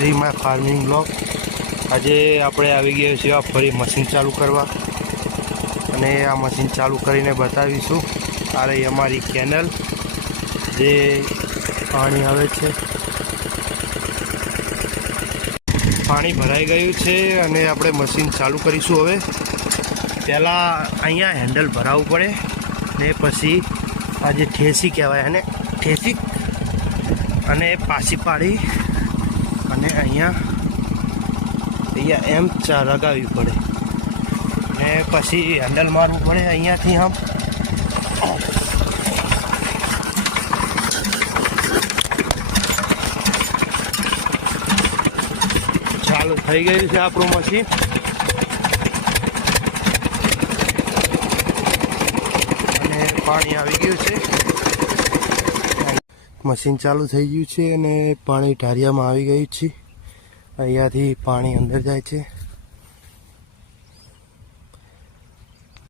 Shri my farming blog. આજે આપણે આવી ગયા છીએ ફરી મશીન ચાલુ કરવા અને આ મશીન ચાલુ કરીને બતાવીશું। આ રહી અમારી કેનલ જે પાણી આવે છે, પાણી ભરાઈ ગયું છે અને આપણે મશીન ચાલુ કરીશું। હવે પહેલાં અહીંયા હેન્ડલ ભરાવવું પડે ને પછી આ જે ઠેસી કહેવાય એને ઠેસી અને પાછી પાડી અને અહીંયા એમ લગાવવી પડે ને પછી હેન્ડલ મારવું પડે અહીંયાથી આમ। ચાલુ થઈ ગયું છે આપણું મશીન। અને પાણી આવી ગયું છે, મશીન ચાલુ થઈ ગયું છે અને પાણી ઢારિયામાં આવી ગયું છે। અહીંયાથી પાણી અંદર જાય છે।